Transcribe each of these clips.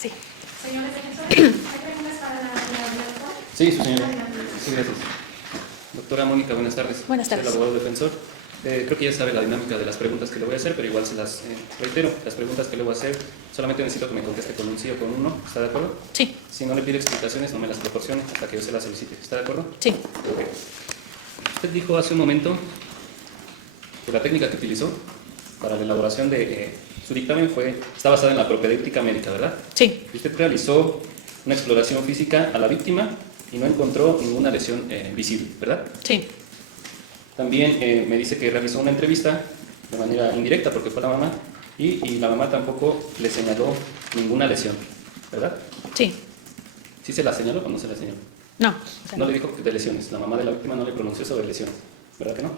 Sí. Señores defensores, ¿hay preguntas para la doctora? Sí, su señora. Sí, gracias. Doctora Mónica, buenas tardes. Buenas tardes. Soy el abogado defensor. Creo que ya sabe la dinámica de las preguntas que le voy a hacer, pero igual se las reitero. Las preguntas que le voy a hacer, solamente necesito que me conteste con un sí o con un no. ¿Está de acuerdo? Sí. Si no le pide explicaciones, no me las proporcione hasta que yo se las solicite. ¿Está de acuerdo? Sí. Ok. Usted dijo hace un momento que la técnica que utilizó para la elaboración de su dictamen está basada en la propedéutica médica, ¿verdad? Sí. Y usted realizó una exploración física a la víctima y no encontró ninguna lesión visible, ¿verdad? Sí. También me dice que realizó una entrevista de manera indirecta porque fue la mamá y la mamá tampoco le señaló ninguna lesión, ¿verdad? Sí. ¿Sí se la señaló o no se la señaló? No. O sea, No le dijo de lesiones, la mamá de la víctima no le pronunció sobre lesiones, ¿verdad que no?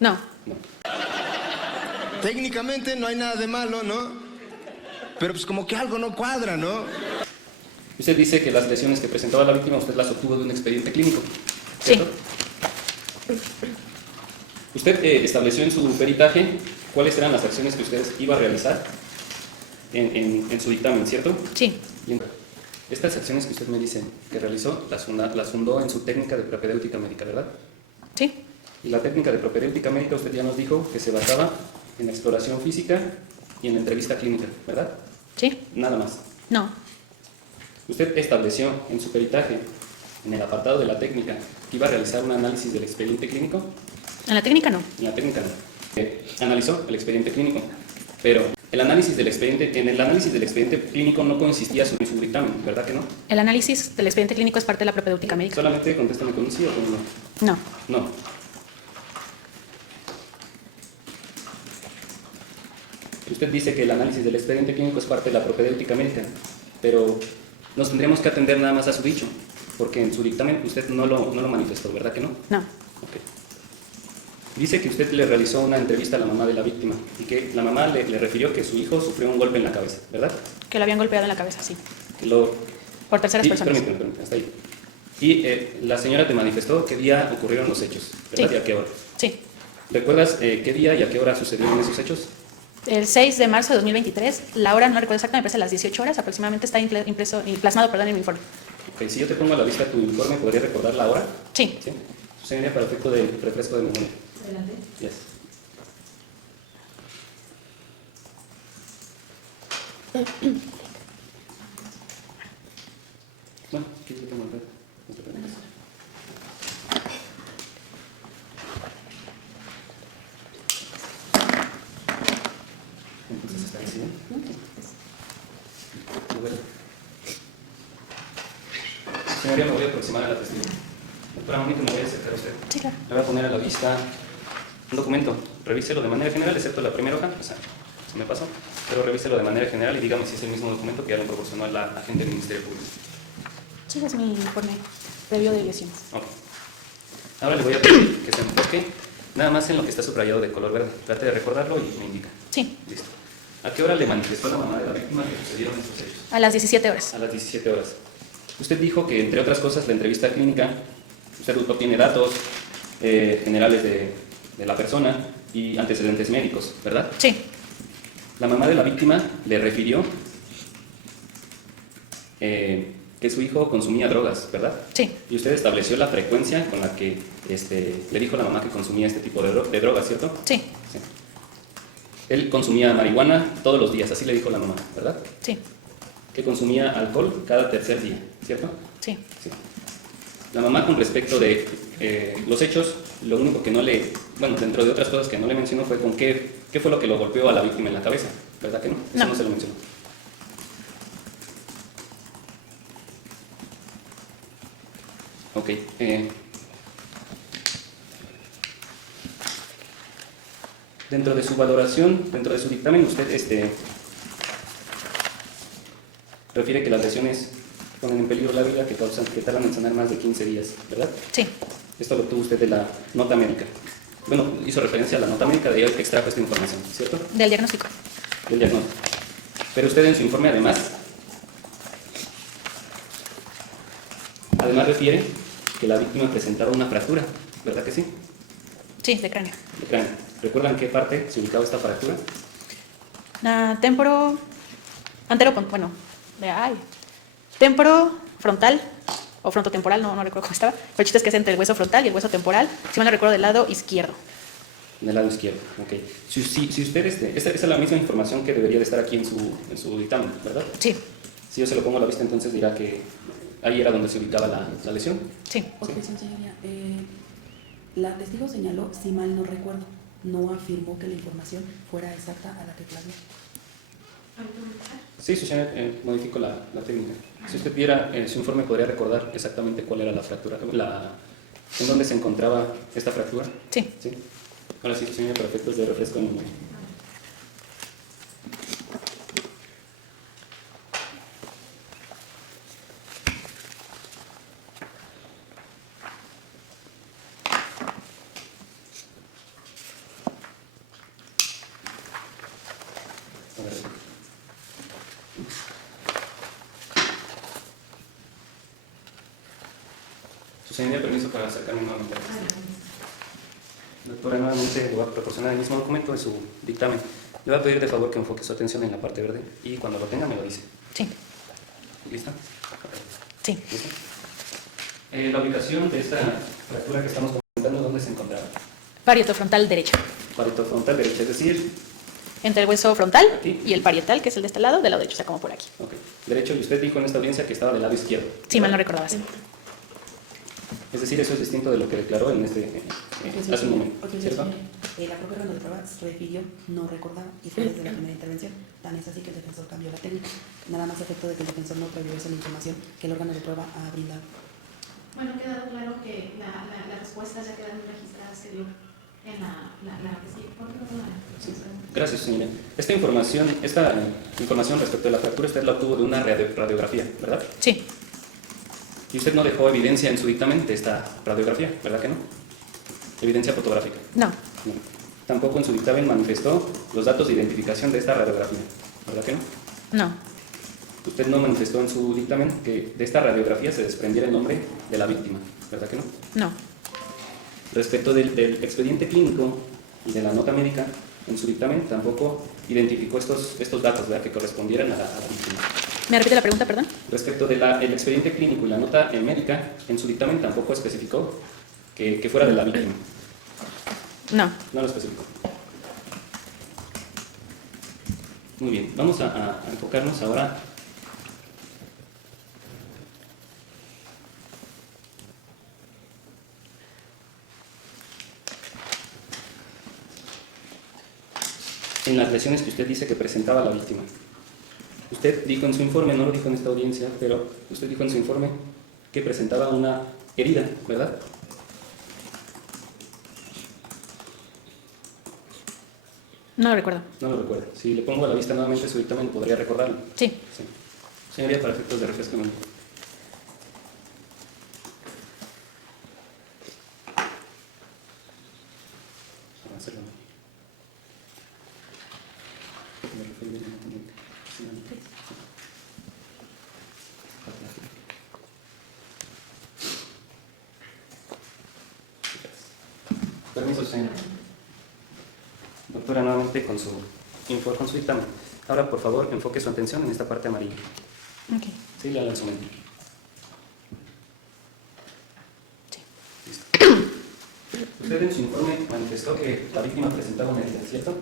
No. No. Técnicamente no hay nada de malo, ¿no? Pero pues como que algo no cuadra, ¿no? Usted dice que las lesiones que presentaba la víctima usted las obtuvo de un expediente clínico, ¿cierto? Sí. Usted estableció en su peritaje cuáles eran las acciones que usted iba a realizar en su dictamen, ¿cierto? Sí. Bien. Estas acciones que usted me dice que realizó las fundó en su técnica de propedéutica médica, ¿verdad? Sí. Y la técnica de propedéutica médica usted ya nos dijo que se basaba en la exploración física y en la entrevista clínica, ¿verdad? Sí. Nada más. No. Usted estableció en su peritaje, en el apartado de la técnica, que iba a realizar un análisis del expediente clínico. En la técnica no. En la técnica no. Analizó el expediente clínico, pero en el análisis del expediente clínico no consistía en su dictamen, ¿verdad que no? El análisis del expediente clínico es parte de la propedéutica médica. Solamente contéstame con un sí o con un no. No. No. Usted dice que el análisis del expediente clínico es parte de la propedéutica médica, pero nos tendríamos que atender nada más a su dicho, porque en su dictamen usted no lo manifestó, ¿verdad que no? No. Ok. Dice que usted le realizó una entrevista a la mamá de la víctima y que la mamá le refirió que su hijo sufrió un golpe en la cabeza, ¿verdad? Que lo habían golpeado en la cabeza, sí. Que lo... Por terceras Sí, personas. permíteme, hasta ahí. Y la señora te manifestó qué día ocurrieron los hechos, ¿verdad? Sí. ¿Y a qué hora? Sí. ¿Recuerdas qué día y a qué hora sucedieron esos hechos? El 6 de marzo de 2023, la hora no recuerdo exactamente, me parece a las 18 horas aproximadamente, está plasmado en mi informe. Ok, si yo te pongo a la vista tu informe, ¿podría recordar la hora? Sí. ¿Sí? Sería para efecto de refresco de memoria. Adelante. Yes. Bueno, aquí yo tengo el red. No te preocupes. Entonces está así, ¿eh? Muy bueno. Señoría, me voy a aproximar a la testigo. Doctora Mónica, me voy a acercar a usted. Sí, claro. Le voy a poner a la vista un documento. Revíselo de manera general, excepto la primera hoja, o sea, se me pasó, pero revíselo de manera general y dígame si es el mismo documento que ya lo proporcionó la agente del Ministerio Público. Sí, es mi informe previo de lesiones. Ok. Ahora le voy a pedir que se enfoque nada más en lo que está subrayado de color verde. Trate de recordarlo y me indica. Sí. Listo. ¿A qué hora le manifestó la mamá de la víctima que sucedieron esos hechos? A las 17 horas. A las 17 horas. Usted dijo que, entre otras cosas, la entrevista clínica, usted obtiene datos generales de la persona y antecedentes médicos, ¿verdad? Sí. La mamá de la víctima le refirió que su hijo consumía drogas, ¿verdad? Sí. Y usted estableció la frecuencia con la que le dijo a la mamá que consumía este tipo de drogas, ¿cierto? Sí. Sí. Él consumía marihuana todos los días, así le dijo la mamá, ¿verdad? Sí. Que consumía alcohol cada tercer día, ¿cierto? Sí. Sí. La mamá, con respecto de los hechos, lo único que no le, bueno, dentro de otras cosas que no le mencionó fue con qué fue lo que lo golpeó a la víctima en la cabeza, ¿verdad que no? Eso No. no se lo mencionó. Ok. Dentro de su valoración, dentro de su dictamen, usted refiere que las lesiones ponen en peligro la vida que tardan en sanar más de 15 días, ¿verdad? Sí. Esto lo obtuvo usted de la nota médica. Bueno, hizo referencia a la nota médica, de ahí que extrajo esta información, ¿cierto? Del diagnóstico. Del diagnóstico. Pero usted en su informe además refiere que la víctima presentaba una fractura, ¿verdad que sí? Sí, de cráneo. De cráneo. ¿Recuerdan qué parte se ubicaba esta fractura? Temporo antero, bueno, Ay. Temporo frontal o frontotemporal, no recuerdo cómo estaba. Pero el chiste es que es entre el hueso frontal y el hueso temporal, si mal no recuerdo, del lado izquierdo. En el lado izquierdo, ok. Si usted, esa es la misma información que debería de estar aquí en su dictamen, ¿verdad? Sí, Si yo se lo pongo a la vista, entonces dirá que ahí era donde se ubicaba la lesión. sí. Objeción, señoría. La testigo señaló, si mal no recuerdo, no afirmó que la información fuera exacta a la que plasmó. Sí, su señor, modifico la técnica. Si usted viera su informe, podría recordar exactamente cuál era la fractura, en dónde se encontraba esta fractura. Sí. ¿Sí? Ahora sí, señor, para efectos de refresco en memoria. A ver. Su señoría, permiso para acercarme nuevamente. Doctora, nuevamente le voy a proporcionar el mismo documento de su dictamen. Le voy a pedir de favor que enfoque su atención en la parte verde y cuando lo tenga me lo dice. Sí, ¿Listo? sí. ¿Listo? La ubicación de esta fractura que estamos comentando, ¿dónde se encontraba? Parieto frontal derecho. Parieto frontal derecho, es decir, Entre el hueso frontal Aquí. y el parietal, que es el de este lado, del lado derecho, o sea, como por aquí. ok, derecho, y usted dijo en esta audiencia que estaba del lado izquierdo. Sí, mal no recordaba. Sí. Es decir, eso es distinto de lo que declaró en hace un momento, Objeción, ¿cierto? señoría. La propia ronda de prueba refirió, no recordaba, y fue desde la primera intervención. Tan es así que el defensor cambió la técnica. Nada más efecto de que el defensor no priorice la información que el órgano de prueba ha brindado. Bueno, ha quedado claro que las respuestas ya quedan registradas que dio en la que sí. ¿Por qué no Sí. Gracias, señora. Esta información respecto de la fractura, usted la obtuvo de una radiografía, ¿verdad? Sí, Y usted no dejó evidencia en su dictamen de esta radiografía, ¿verdad que no? Evidencia fotográfica. no, No. Tampoco en su dictamen manifestó los datos de identificación de esta radiografía, ¿verdad que no? no, Usted no manifestó en su dictamen que de esta radiografía se desprendiera el nombre de la víctima, ¿verdad que no? no, Respecto del expediente clínico y de la nota médica, en su dictamen tampoco identificó estos datos, ¿verdad?, que correspondieran a la víctima. ¿Me repite la pregunta, perdón? Respecto del expediente clínico y la nota médica, en su dictamen tampoco especificó que fuera de la víctima. No. No lo especificó. Muy bien, vamos a enfocarnos ahora en las lesiones que usted dice que presentaba la víctima. Usted dijo en su informe, no lo dijo en esta audiencia, pero usted dijo en su informe que presentaba una herida, ¿verdad? No lo recuerdo. No lo recuerdo. Si le pongo a la vista nuevamente su dictamen, podría recordarlo. Sí. Sí. Señoría, para efectos de refresco mental. Hacerlo. Me refiero directamente. Sí, no. Permiso, señora. Doctora, nuevamente con su dictamen. Ahora, por favor, enfoque su atención en esta parte amarilla. Ok. Sí, le lanzo mente. Sí. Listo. Usted en su informe manifestó que la víctima presentaba una herida, ¿cierto?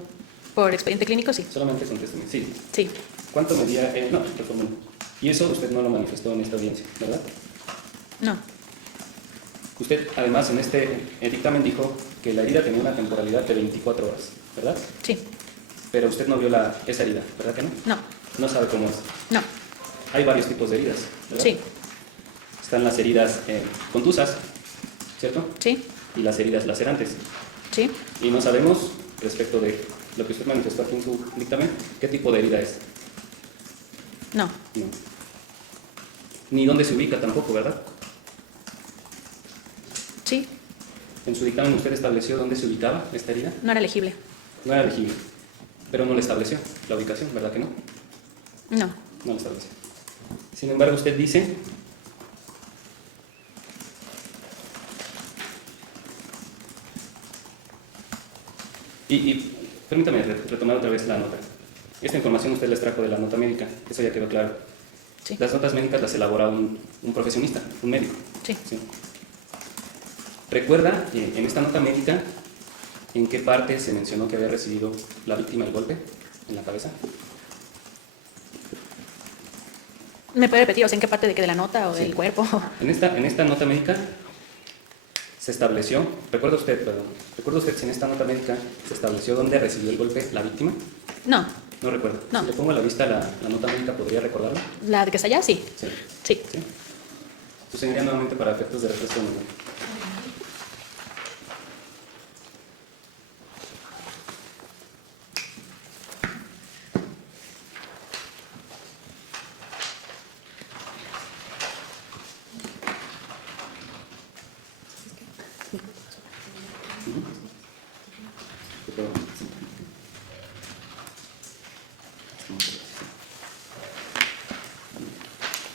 Por expediente clínico, sí. Solamente contésteme. Sí. Sí. ¿Cuánto medía? No, reformulo. Y eso usted no lo manifestó en esta audiencia, ¿verdad? No. Usted, además, en este dictamen dijo que la herida tenía una temporalidad de 24 horas, ¿verdad? Sí. Pero usted no vio esa herida, ¿verdad que no? No. No sabe cómo es. No. Hay varios tipos de heridas, ¿verdad? Sí. Están las heridas contusas, ¿cierto? Sí. Y las heridas lacerantes. Sí. Y no sabemos, respecto de lo que usted manifestó aquí en su dictamen, qué tipo de herida es. No. No. Ni dónde se ubica tampoco, ¿verdad? Sí. En su dictamen usted estableció dónde se ubicaba esta herida. No era elegible. No era elegible, pero no le estableció la ubicación, ¿verdad que no? No. No lo estableció. Sin embargo, usted dice y permítame retomar otra vez la nota. Esta información usted la extrajo de la nota médica, eso ya quedó claro. Sí. Las notas médicas las elabora un profesionista, un médico. Sí. Sí. ¿Recuerda en esta nota médica en qué parte se mencionó que había recibido la víctima el golpe en la cabeza? ¿Me puede repetir, o sea, en qué parte de la nota o Sí. del cuerpo? En esta nota médica se estableció, ¿recuerda usted si en esta nota médica se estableció dónde recibió el golpe la víctima? No, No recuerdo. No. Si le pongo a la vista la nota médica, ¿podría recordarla? la de que está allá, sí. Sí. Sí. ¿Sí? Entonces iría nuevamente para efectos de refresco mental.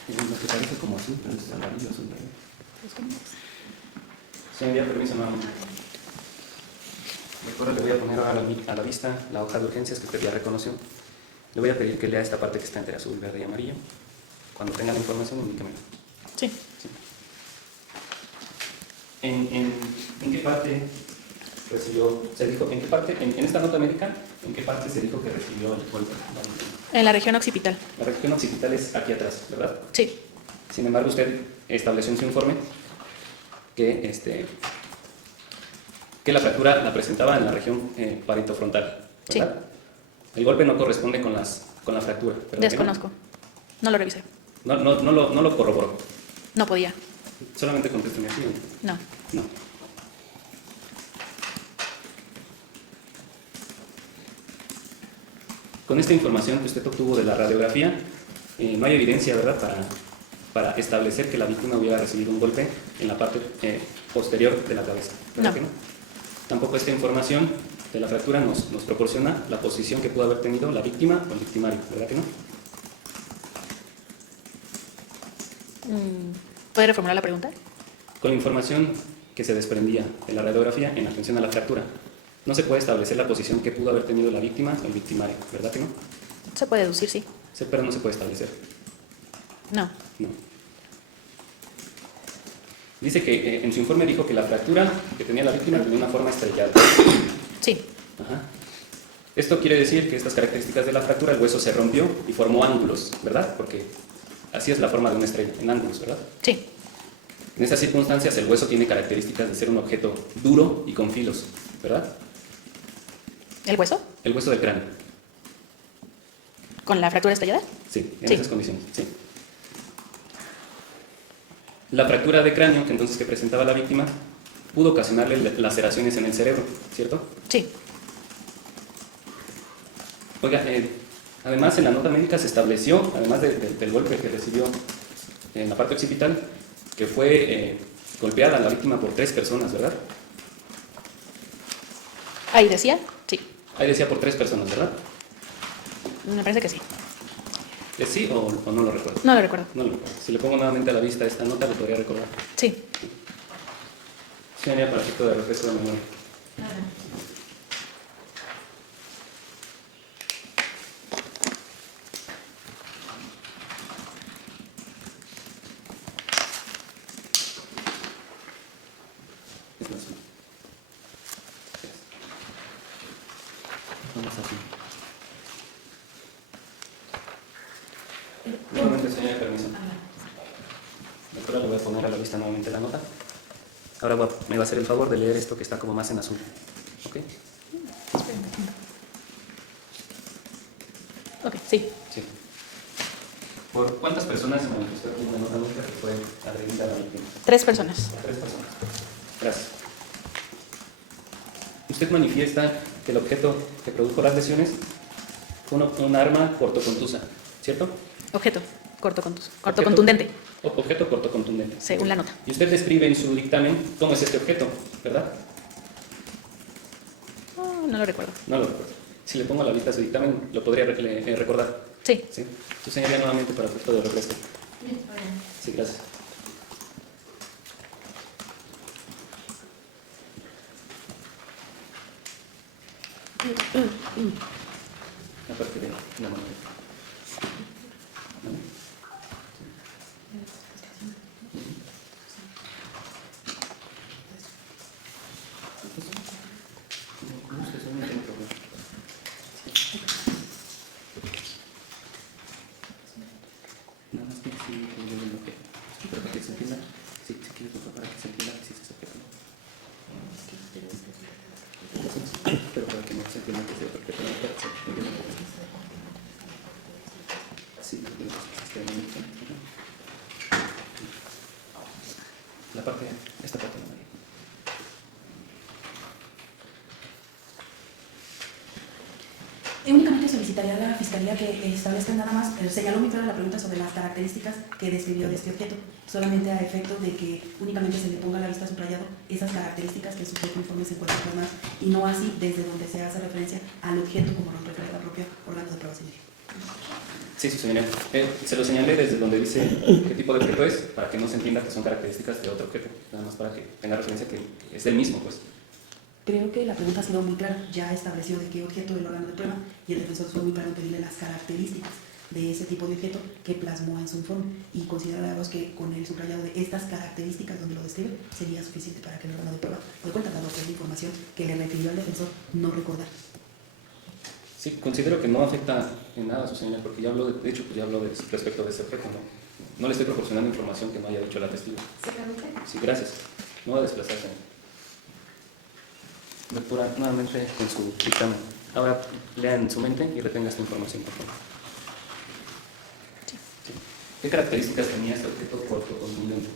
Lo que parece como azul, pero es amarillo azul. Señoría, permiso nuevamente. Recuerda, le voy a poner ahora a la vista la hoja de urgencias que usted ya reconoció. Le voy a pedir que lea esta parte que está entre azul, verde y amarillo. Cuando tenga la información, indíquemelo. Sí. Sí. ¿En qué parte recibió, se dijo, en qué parte, en esta nota médica, en qué parte se dijo que recibió el golpe? En la región occipital. La región occipital es aquí atrás, ¿verdad? Sí. Sin embargo, usted estableció en su informe que, que la fractura la presentaba en la región parentofrontal, ¿verdad? Sí. El golpe no corresponde con la fractura, ¿verdad? Desconozco. No lo revisé. No lo corroboró. No podía. Solamente contésteme así. No. No. Con esta información que usted obtuvo de la radiografía, no hay evidencia, ¿verdad?, para establecer que la víctima hubiera recibido un golpe en la parte posterior de la cabeza, ¿verdad No. que no? Tampoco esta información de la fractura nos proporciona la posición que pudo haber tenido la víctima o el victimario, ¿verdad que no? ¿Puede reformular la pregunta? Con la información que se desprendía de la radiografía en atención a la fractura, no se puede establecer la posición que pudo haber tenido la víctima o el victimario, ¿verdad que no? Se puede deducir, sí. Pero no se puede establecer. No. No. Dice que en su informe dijo que la fractura que tenía la víctima tenía una forma estrellada. Sí. Ajá. Esto quiere decir que estas características de la fractura, el hueso se rompió y formó ángulos, ¿verdad? Porque así es la forma de una estrella, en ángulos, ¿verdad? Sí. En estas circunstancias el hueso tiene características de ser un objeto duro y con filos, ¿verdad? ¿El hueso? El hueso del cráneo. ¿Con la fractura estallada? Sí, en Sí. esas condiciones, sí. La fractura de cráneo que presentaba la víctima pudo ocasionarle laceraciones en el cerebro, ¿cierto? Sí. Oiga, además en la nota médica se estableció, además del golpe que recibió en la parte occipital, que fue golpeada la víctima por 3 personas, ¿verdad? Ahí decía, sí. Ahí decía por 3 personas, ¿verdad? Me parece que sí. ¿Es sí o no lo recuerdo? No lo recuerdo. No lo recuerdo. Si le pongo nuevamente a la vista esta nota, lo podría recordar. Sí. Sería para efecto de refresco de memoria. Es la azul. Vamos así. Nuevamente, señora, permiso. Doctora, le voy a poner a la vista nuevamente la nota. Ahora me va a hacer el favor de leer esto que está como más en azul. ¿Ok? Ok, sí. Sí. ¿Por cuántas personas se manifestó aquí en la nota médica que fue agredida la víctima? 3 personas. 3 personas. Gracias. Usted manifiesta que el objeto que produjo las lesiones fue un arma cortocontusa, ¿cierto? Objeto. Cortocontundente, Objeto cortocontundente. según la nota. Y usted describe en su dictamen cómo es este objeto, ¿verdad? No lo recuerdo. No lo recuerdo. Si le pongo a la vista su dictamen, ¿lo podría recordar? Sí. ¿Sí? Su señoría, nuevamente para efecto de refresco. Sí, gracias. La parte de la mano. ¿Vale? ¿Quieres buscar para que se entienda que sí se objeto? Pero para que no se entienda que se objeto, no puede ser. Sí, la parte, esta parte no hay. Únicamente solicitaría a la Fiscalía que establezca nada más, señaló muy clara la pregunta sobre las características que describió de este objeto, solamente a efecto de que únicamente se le ponga a la vista subrayado esas características que el sujeto informe se encuentra plasmadas y no así desde donde se hace referencia al objeto como lo refiere la propia órgano de prueba civil. Sí, sí, señora. Se lo señalé desde donde dice qué tipo de objeto es, para que no se entienda que son características de otro objeto, nada más para que tenga referencia que es del mismo, pues. Creo que la pregunta ha sido muy clara, ya estableció de qué objeto el órgano de prueba y el defensor fue muy claro en pedirle las características de ese tipo de objeto que plasmó en su informe y consideramos que con el subrayado de estas características donde lo describe sería suficiente para que el órgano de prueba dé cuenta, dado que es la información que le refirió al defensor no recordar. Sí, considero que no afecta en nada a su señal, porque ya habló, de hecho, pues ya habló respecto de ese objeto, ¿no? No le estoy proporcionando información que no haya dicho la testigo. ¿Se caduca? Sí, gracias. No va a desplazarse. Doctora, nuevamente con su dictamen. Ahora lea en su mente y retenga esta información, por favor. Sí. Sí. ¿Qué características tenía este objeto corto o contundente?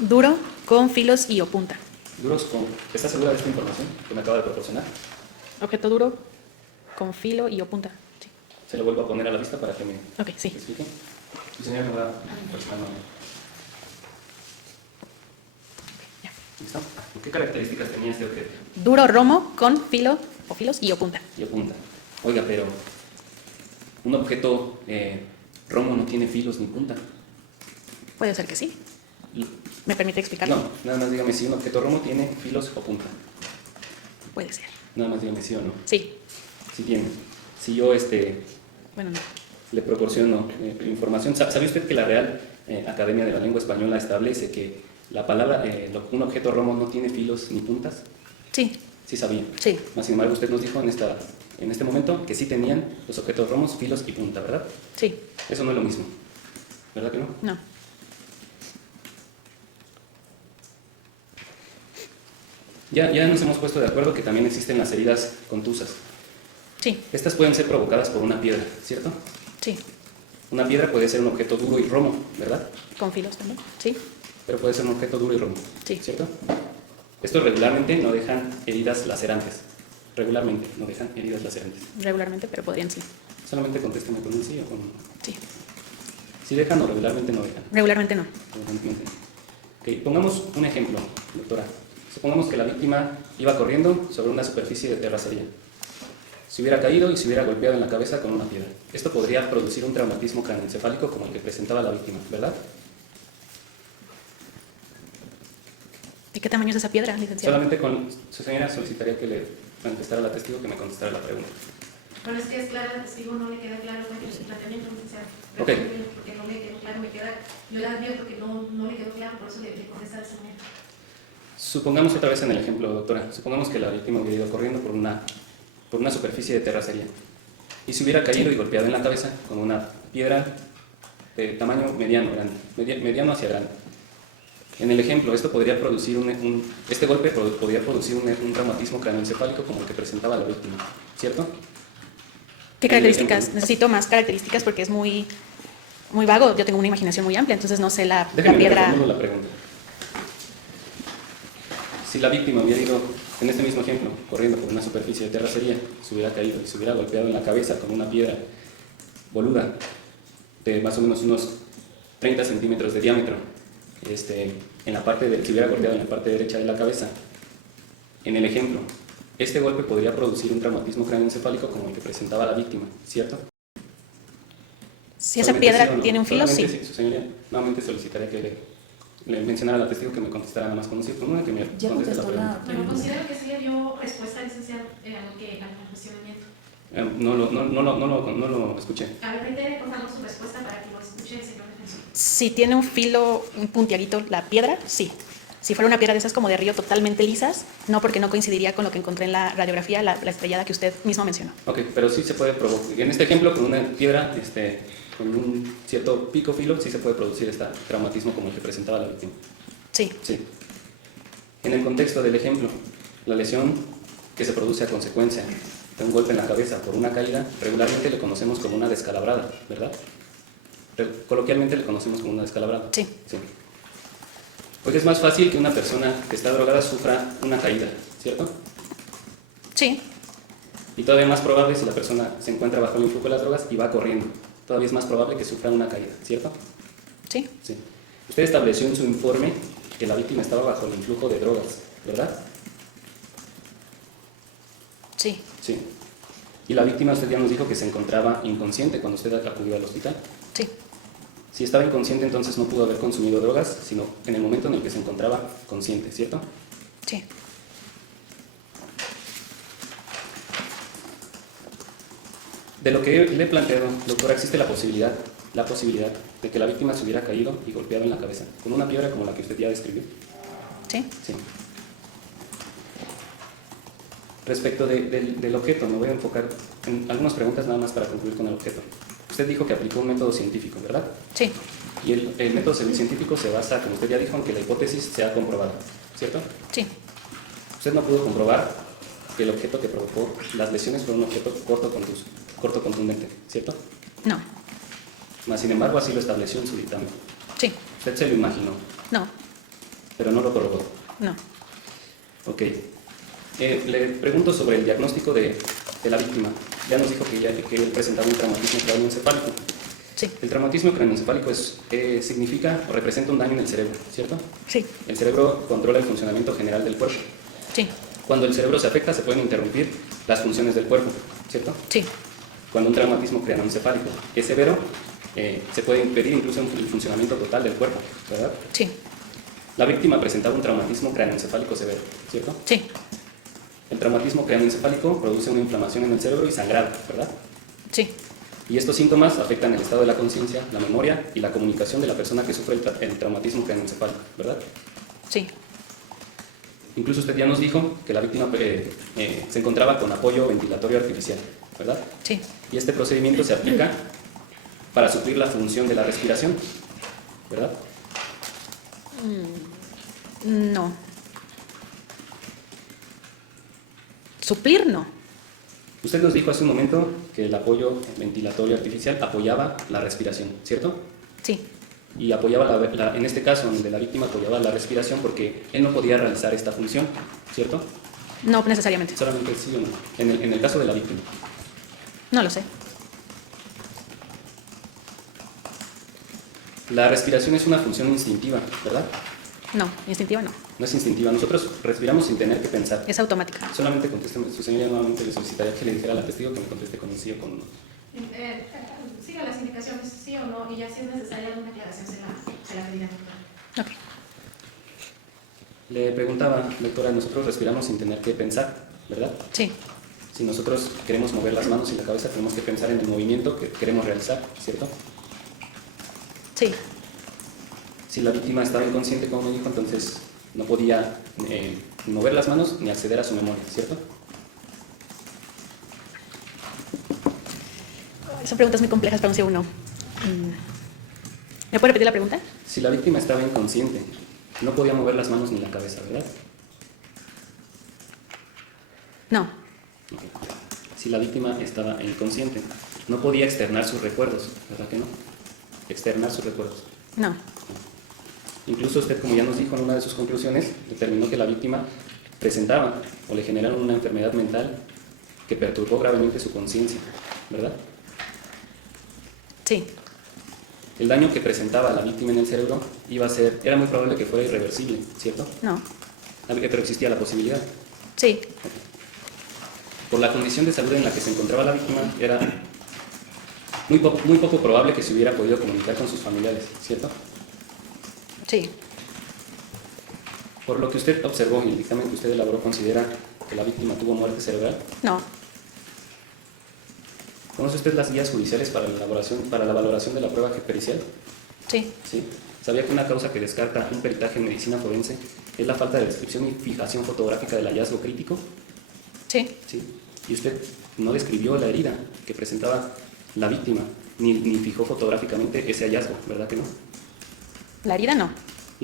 Duro, con filos y o punta. Duros con... ¿Estás segura de esta información que me acaba de proporcionar? Objeto duro, con filo y o punta. Sí. Se lo vuelvo a poner a la vista para que me Ok, sí. explique. El señor me va contestando. Ya. ¿Listo? ¿Qué características tenía este objeto? Duro romo, con filo o filos y o punta. Y apunta. Oiga, pero un objeto romo no tiene filos ni punta. Puede ser que sí. ¿Me permite explicarlo? No, nada más dígame si un objeto romo tiene filos o punta. Puede ser. Nada más dígame sí o no. Sí. Si tiene. Si yo Bueno, no. le proporciono información. ¿Sabe usted que la Real Academia de la Lengua Española establece que la palabra, un objeto romo no tiene filos ni puntas? Sí, Sí sabía. sí, Más sin embargo, usted nos dijo en este momento que sí tenían los objetos romos filos y punta, ¿verdad? sí. Eso no es lo mismo. ¿Verdad que no? No. Ya nos hemos puesto de acuerdo que también existen las heridas contusas. Sí, Estas pueden ser provocadas por una piedra, ¿cierto? sí. Una piedra puede ser un objeto duro y romo, ¿verdad? Con filos también. Sí, Pero puede ser un objeto duro y romo, sí. ¿cierto? Estos regularmente no dejan heridas lacerantes. Regularmente no dejan heridas lacerantes. Regularmente, pero podrían sí. Solamente contésteme con un sí o con un no. Sí. Si dejan o regularmente no dejan. Regularmente no. Regularmente. Ok, pongamos un ejemplo, doctora. Supongamos que la víctima iba corriendo sobre una superficie de terracería. Se hubiera caído y se hubiera golpeado en la cabeza con una piedra. Esto podría producir un traumatismo craneoencefálico como el que presentaba la víctima, ¿verdad? ¿Y qué tamaño es esa piedra, licenciado? Solamente con su señora solicitaría que le manifestara a la testigo que me contestara la pregunta. Bueno, es que es claro, al testigo no le queda claro cuál es el planteamiento, licenciado. Ok. Porque no le quedó claro, yo la advierto que no le quedó claro, por eso le contesta de esa manera. Supongamos otra vez en el ejemplo, doctora. Supongamos que la víctima hubiera ido corriendo por una superficie de terracería y se hubiera caído y golpeado en la cabeza con una piedra de tamaño mediano, grande, mediano hacia grande. En el ejemplo, esto podría producir este golpe podría producir un traumatismo craneoencefálico como el que presentaba la víctima, ¿cierto? ¿Qué características? Necesito más características porque es muy vago. Yo tengo una imaginación muy amplia, entonces no sé la Déjeme piedra. reformulo la pregunta. Si la víctima hubiera ido, en este mismo ejemplo, corriendo por una superficie de terracería, se hubiera caído y se hubiera golpeado en la cabeza con una piedra boluda de más o menos unos 30 centímetros de diámetro, se hubiera golpeado en la parte derecha de la cabeza. En el ejemplo, este golpe podría producir un traumatismo craneoencefálico como el que presentaba la víctima, ¿cierto? Si esa Solamente piedra sí o no. tiene un filo, Solamente sí. Su señoría, nuevamente solicitaría que le mencionara al testigo que me contestara nada más con un sí o con una, que me Ya conteste la contestó pregunta. la Bueno, pregunta. considero que sí le dio respuesta, licenciado, al cuestionamiento. No lo escuché. A ver, reitere, por favor, su respuesta para que lo escuche el señor defensor. Si tiene un filo, un puntiaguito, la piedra, sí. Si fuera una piedra de esas como de río totalmente lisas, no, porque no coincidiría con lo que encontré en la radiografía, la estrellada que usted mismo mencionó. Ok, pero sí se puede provocar. En este ejemplo, con una piedra, con un cierto pico filo, sí se puede producir este traumatismo como el que presentaba la víctima. Sí, Sí. En el contexto del ejemplo, la lesión que se produce a consecuencia de un golpe en la cabeza por una caída, regularmente le conocemos como una descalabrada, ¿verdad? Coloquialmente le conocemos como una descalabrada. sí, Sí. Pues es más fácil que una persona que está drogada sufra una caída, ¿cierto? sí, Y todavía más probable si la persona se encuentra bajo el influjo de las drogas y va corriendo. Todavía es más probable que sufra una caída, ¿cierto? sí, Sí. Usted estableció en su informe que la víctima estaba bajo el influjo de drogas, ¿verdad? sí, Sí. Y la víctima, usted ya nos dijo que se encontraba inconsciente cuando usted acudió al hospital. sí, Si estaba inconsciente, entonces no pudo haber consumido drogas, sino en el momento en el que se encontraba consciente, ¿cierto? sí. De lo que le he planteado, doctora, existe la posibilidad de que la víctima se hubiera caído y golpeado en la cabeza con una piedra como la que usted ya describió. Sí, Sí. Respecto del objeto, me voy a enfocar en algunas preguntas nada más para concluir con el objeto. Usted dijo que aplicó un método científico, ¿verdad? sí, Y el método científico se basa, como usted ya dijo, en que la hipótesis sea comprobada, ¿cierto? sí, Usted no pudo comprobar que el objeto que provocó las lesiones fue un objeto corto contundente, ¿cierto? no, Mas, sin embargo, así lo estableció en su dictamen. sí, Usted se lo imaginó, no, pero no lo corroboró. no, Ok. Le pregunto sobre el diagnóstico de la víctima. Ya nos dijo que él presentaba un traumatismo craneoencefálico. sí, El traumatismo craneoencefálico significa o representa un daño en el cerebro, ¿cierto? sí, El cerebro controla el funcionamiento general del cuerpo. sí, Cuando el cerebro se afecta, se pueden interrumpir las funciones del cuerpo, ¿cierto? sí, Cuando un traumatismo craneoencefálico es severo, se puede impedir incluso el funcionamiento total del cuerpo, ¿verdad? sí, La víctima presentaba un traumatismo craneoencefálico severo, ¿cierto? sí, El traumatismo craneoencefálico produce una inflamación en el cerebro y sangrado, ¿verdad? sí, Y estos síntomas afectan el estado de la conciencia, la memoria y la comunicación de la persona que sufre el traumatismo craneoencefálico, ¿verdad? sí, Incluso usted ya nos dijo que la víctima se encontraba con apoyo ventilatorio artificial, ¿verdad? sí. Y este procedimiento se aplica para suplir la función de la respiración, ¿verdad? No. Suplir, no. Usted nos dijo hace un momento que el apoyo ventilatorio artificial apoyaba la respiración, ¿cierto? Sí, Y apoyaba, en este caso, el de la víctima apoyaba la respiración porque él no podía realizar esta función, ¿cierto? no necesariamente. Solamente sí o no. En el caso de la víctima. No lo sé. La respiración es una función instintiva, ¿verdad? No, instintiva no. No es instintiva. Nosotros respiramos sin tener que pensar. Es automática. Solamente contésteme. Su señoría, nuevamente le solicitaría que le dijera al testigo que me conteste con un sí o con un no. Siga las indicaciones, sí o no, y ya si es necesaria alguna aclaración se la pedirán. Ok. Le preguntaba, doctora, nosotros respiramos sin tener que pensar, ¿verdad? Sí, Si nosotros queremos mover las manos y la cabeza, tenemos que pensar en el movimiento que queremos realizar, ¿cierto? sí, Si la víctima estaba inconsciente, como me dijo, entonces no podía mover las manos ni acceder a su memoria, ¿cierto? son preguntas muy complejas para un sí o un no. ¿Me puede repetir la pregunta? Si la víctima estaba inconsciente, no podía mover las manos ni la cabeza, ¿verdad? No, Ok. Si la víctima estaba inconsciente, no podía externar sus recuerdos, ¿verdad que no? Externar sus recuerdos. no, Incluso usted, como ya nos dijo en una de sus conclusiones, determinó que la víctima presentaba o le generaron una enfermedad mental que perturbó gravemente su conciencia, ¿verdad? sí, El daño que presentaba la víctima en el cerebro era muy probable que fuera irreversible, ¿cierto? no, Pero existía la posibilidad. sí, Por la condición de salud en la que se encontraba la víctima, era muy poco probable que se hubiera podido comunicar con sus familiares, ¿cierto? sí, Por lo que usted observó y el dictamen que usted elaboró considera que la víctima tuvo muerte cerebral. no, ¿Conoce usted las guías judiciales para la valoración de la prueba pericial? sí, ¿Sí? ¿Sabía que una causa que descarta un peritaje en medicina forense es la falta de descripción y fijación fotográfica del hallazgo crítico? sí, ¿Sí? Y usted no describió la herida que presentaba la víctima, ni fijó fotográficamente ese hallazgo, ¿verdad que no? la herida no,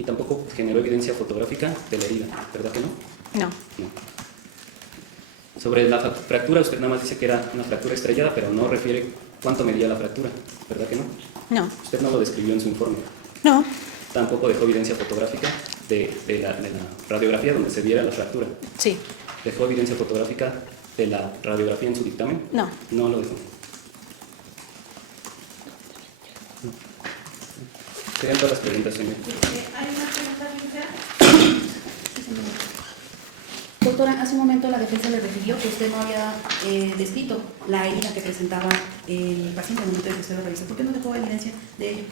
Y tampoco generó evidencia fotográfica de la herida, ¿verdad que no? No. No. Sobre la fractura, usted nada más dice que era una fractura estrellada, pero no refiere cuánto medía la fractura, ¿verdad que no? No. Usted no lo describió en su informe. No. Tampoco dejó evidencia fotográfica de la radiografía donde se viera la fractura. Sí. ¿Dejó evidencia fotográfica de la radiografía en su dictamen? No. No lo dejó. Serían todas las preguntas, señor. Hay una pregunta, Linda. Doctora, hace un momento la defensa le refirió que usted no había descrito la herida que presentaba el paciente al momento de que usted lo revisó. ¿Por qué no dejó evidencia de ello?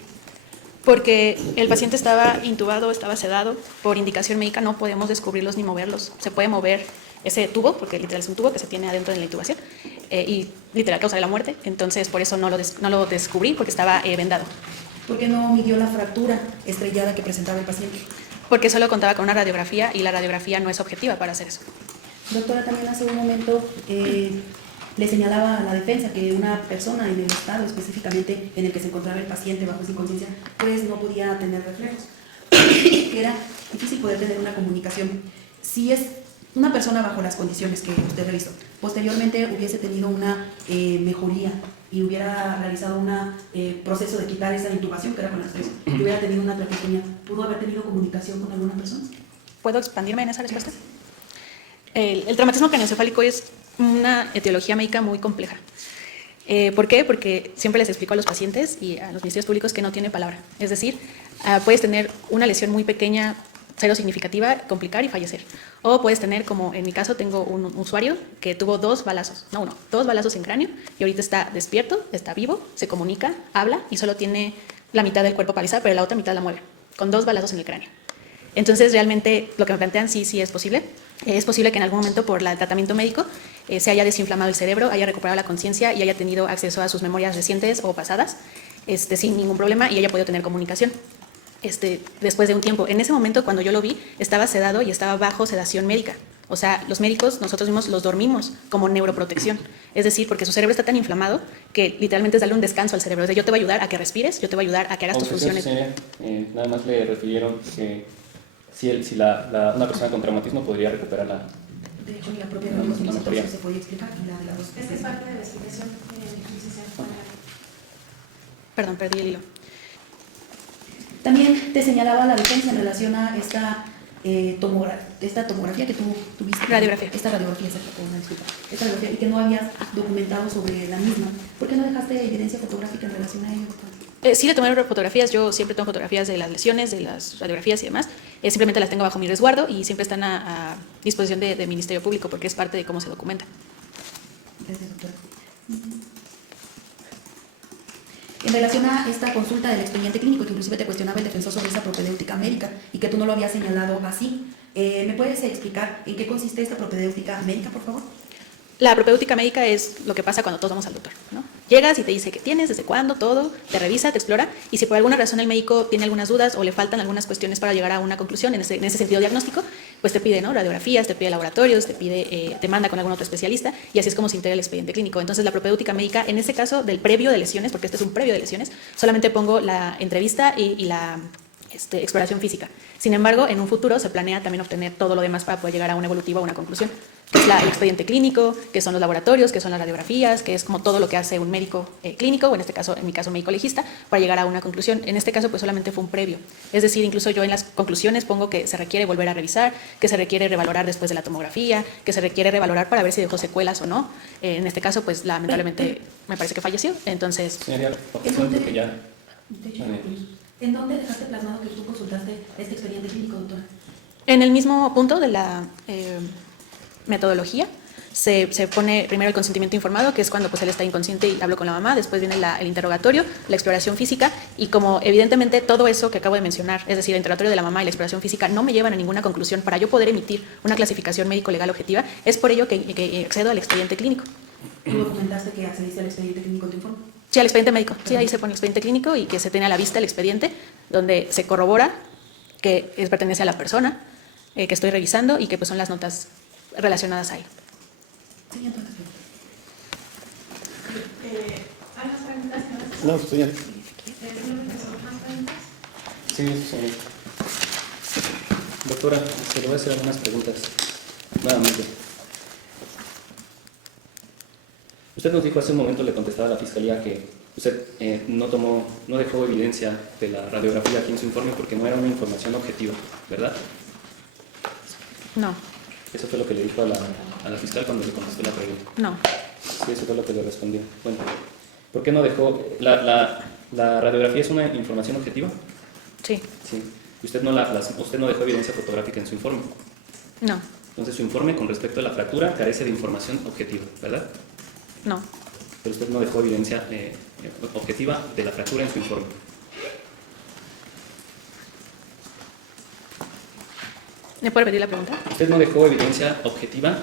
Porque el paciente estaba intubado, estaba sedado. Por indicación médica no podemos descubrirlos ni moverlos. Se puede mover ese tubo, porque literal es un tubo que se tiene adentro de la intubación, y literal causa la muerte. Entonces, por eso no lo descubrí, porque estaba vendado. ¿Por qué no midió la fractura estrellada que presentaba el paciente? Porque solo contaba con una radiografía y la radiografía no es objetiva para hacer eso. Doctora, también hace un momento le señalaba a la defensa que una persona en el estado específicamente en el que se encontraba el paciente bajo su inconsciencia, pues no podía tener reflejos, que era difícil poder tener una comunicación. Si es una persona bajo las condiciones que usted revisó, posteriormente hubiese tenido una mejoría y hubiera realizado un proceso de quitar esa intubación que era con estrés, y hubiera tenido una traqueotomía, ¿pudo haber tenido comunicación con alguna persona? ¿Puedo expandirme en esa respuesta? El traumatismo craneoencefálico es una etiología médica muy compleja. ¿Por qué? Porque siempre les explico a los pacientes y a los ministerios públicos que no tiene palabra. Es decir, puedes tener una lesión muy pequeña, cero significativa, complicar y fallecer. O puedes tener, como en mi caso, tengo un usuario que tuvo dos balazos en cráneo y ahorita está despierto, está vivo, se comunica, habla y solo tiene la mitad del cuerpo paralizado, pero la otra mitad la mueve, con 2 balazos en el cráneo. Entonces, realmente, lo que me plantean sí es posible. Es posible que en algún momento, por el tratamiento médico, se haya desinflamado el cerebro, haya recuperado la conciencia y haya tenido acceso a sus memorias recientes o pasadas, sin ningún problema, y haya podido tener comunicación. Después de un tiempo. En ese momento, cuando yo lo vi, estaba sedado y estaba bajo sedación médica. O sea, los médicos, nosotros mismos los dormimos como neuroprotección. Es decir, porque su cerebro está tan inflamado que literalmente es darle un descanso al cerebro. O sea, yo te voy a ayudar a que respires, yo te voy a ayudar a que hagas tus funciones. Señora, nada más le refirieron que si una persona con traumatismo podría recuperar la... De hecho, la propia No, radiografía no podría. se podía explicar y la de la dos. Esta es parte de la explicación, licenciado Juan. Perdón, perdí el hilo. También te señalaba la defensa en relación a esta tomografía que tú tuviste. Radiografía. Esta radiografía, exacto, una disculpa. Esta radiografía, y que no habías documentado sobre la misma. ¿Por qué no dejaste evidencia fotográfica en relación a ello? Sí le tomé fotografías, yo siempre tomo fotografías de las lesiones, de las radiografías y demás. Simplemente las tengo bajo mi resguardo y siempre están a disposición del Ministerio Público porque es parte de cómo se documenta. Gracias, doctora. En relación a esta consulta del expediente clínico, que inclusive te cuestionaba el defensor sobre esa propedéutica médica y que tú no lo habías señalado así, ¿me puedes explicar en qué consiste esta propedéutica médica, por favor? La propedéutica médica es lo que pasa cuando todos vamos al doctor, ¿no? Llegas y te dice qué tienes, desde cuándo, todo, te revisa, te explora, y si por alguna razón el médico tiene algunas dudas o le faltan algunas cuestiones para llegar a una conclusión en ese sentido diagnóstico, pues te pide, ¿no?, radiografías, te pide laboratorios, te manda con algún otro especialista, y así es como se integra el expediente clínico. Entonces, la propedéutica médica, en este caso del previo de lesiones, porque este es un previo de lesiones, solamente pongo la entrevista y la exploración física. Sin embargo, en un futuro se planea también obtener todo lo demás para poder llegar a una evolutiva o una conclusión. Que es el expediente clínico, que son los laboratorios, que son las radiografías, que es como todo lo que hace un médico clínico, o en este caso, en mi caso, médico legista, para llegar a una conclusión. En este caso, pues solamente fue un previo. Es decir, incluso yo en las conclusiones pongo que se requiere volver a revisar, que se requiere revalorar después de la tomografía, que se requiere revalorar para ver si dejó secuelas o no. En este caso, pues lamentablemente me parece que falleció. Entonces, Señoría, porque ya... ¿En dónde dejaste plasmado que tú consultaste este expediente clínico, doctora? en el mismo punto de la metodología, se pone primero el consentimiento informado, que es cuando pues él está inconsciente y hablo con la mamá, después viene el interrogatorio, la exploración física, y como evidentemente todo eso que acabo de mencionar, es decir, el interrogatorio de la mamá y la exploración física no me llevan a ninguna conclusión para yo poder emitir una clasificación médico-legal objetiva, es por ello que accedo al expediente clínico. ¿Tú documentaste que accediste al expediente clínico en tu informe? Sí, al expediente médico, sí, ahí se pone el expediente clínico y que se tiene a la vista el expediente, donde se corrobora que pertenece a la persona que estoy revisando y que pues son las notas relacionadas ahí. Sí, entonces. ¿Hay más preguntas, señora? No, señor. Señor profesor, ¿más preguntas? Sí, señor. Doctora, se le voy a hacer algunas preguntas nuevamente. Usted nos dijo hace un momento, le contestaba a la Fiscalía que usted no dejó evidencia de la radiografía aquí en su informe porque no era una información objetiva, ¿verdad? No, Eso fue lo que le dijo a la fiscal cuando le contestó la pregunta. no. Sí, eso fue lo que le respondió. Bueno, ¿por qué no dejó? ¿La radiografía es una información objetiva? Sí, Sí. Usted no dejó evidencia fotográfica en su informe. no, Entonces su informe con respecto a la fractura carece de información objetiva, ¿verdad? no. Pero usted no dejó evidencia objetiva de la fractura en su informe. ¿Me puede repetir la pregunta? Usted no dejó evidencia objetiva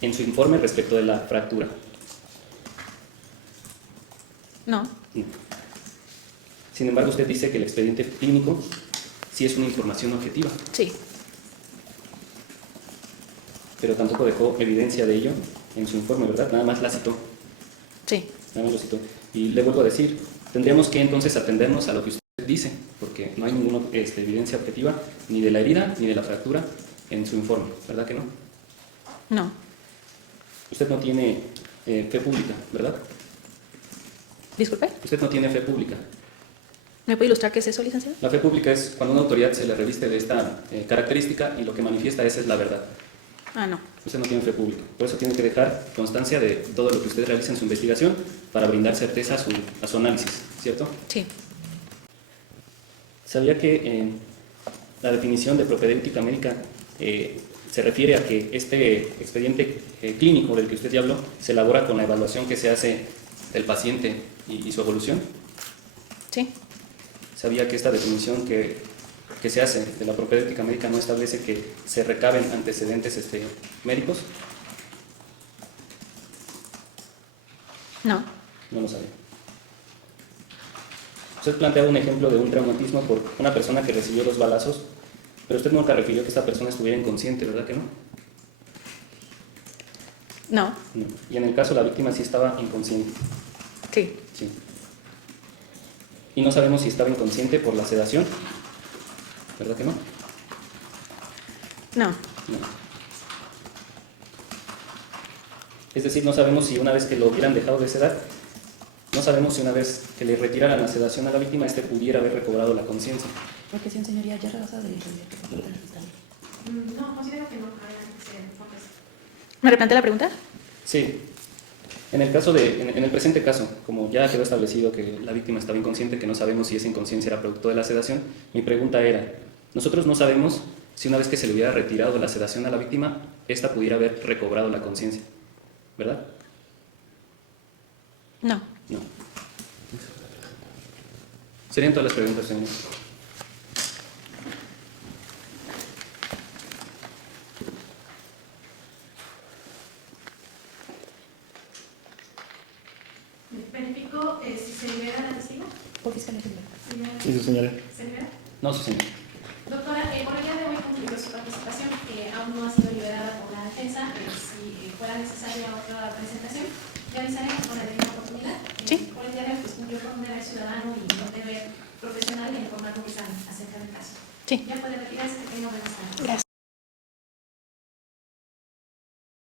en su informe respecto de la fractura. No, No. Sin embargo, usted dice que el expediente clínico sí es una información objetiva, sí, pero tampoco dejó evidencia de ello en su informe, ¿verdad? Nada más la citó. sí. Nada más lo citó. Y le vuelvo a decir, tendríamos que entonces atendernos a lo que usted dice, porque no hay ninguna evidencia objetiva ni de la herida ni de la fractura en su informe, ¿verdad que no? No, Usted no tiene fe pública, ¿verdad? disculpe. Usted no tiene fe pública. ¿Me puede ilustrar qué es eso, licenciado? La fe pública es cuando una autoridad se le reviste de esta característica y lo que manifiesta es la verdad. Ah, no. Usted no tiene fe pública. Por eso tiene que dejar constancia de todo lo que usted realiza en su investigación para brindar certeza a su análisis, ¿cierto? Sí, ¿Sabía que la definición de propedéutica médica se refiere a que este expediente clínico del que usted ya habló se elabora con la evaluación que se hace del paciente y su evolución? sí, ¿Sabía que esta definición que se hace de la propedéutica médica no establece que se recaben antecedentes médicos? no, No lo sabía. Usted plantea un ejemplo de un traumatismo por una persona que recibió 2 balazos, pero usted nunca refirió que esta persona estuviera inconsciente, ¿verdad que no? no, No. Y en el caso la víctima sí estaba inconsciente. sí, Sí. Y no sabemos si estaba inconsciente por la sedación, ¿verdad que no? no, No. Es decir, no sabemos si una vez que lo hubieran dejado de sedar, no sabemos si una vez que le retiraran la sedación a la víctima, pudiera haber recobrado la conciencia. Objeción, señoría, ya rebasa de la fiscal. No, considero que no haya que ser fuertes. ¿Me replantea la pregunta? Sí. En el presente caso, como ya quedó establecido que la víctima estaba inconsciente, que no sabemos si esa inconsciencia era producto de la sedación, mi pregunta era, nosotros no sabemos si una vez que se le hubiera retirado la sedación a la víctima, ésta pudiera haber recobrado la conciencia, ¿verdad? No. No. Serían todas las preguntas, señor. Verifico si se libera la testigo. Por fiscalía general. Sí, su señora. ¿Se libera? No, su señora. Doctora, por el día de hoy concluyó su participación, que aún no ha sido liberada por la defensa. Si fuera necesaria otra presentación, realizaremos con la debida oportunidad. Sí. Por el día de hoy pues, cumplió con un deber ciudadano y un deber profesional de informar acerca del caso. Sí. Ya puede retirarse, que tenga buenas tardes.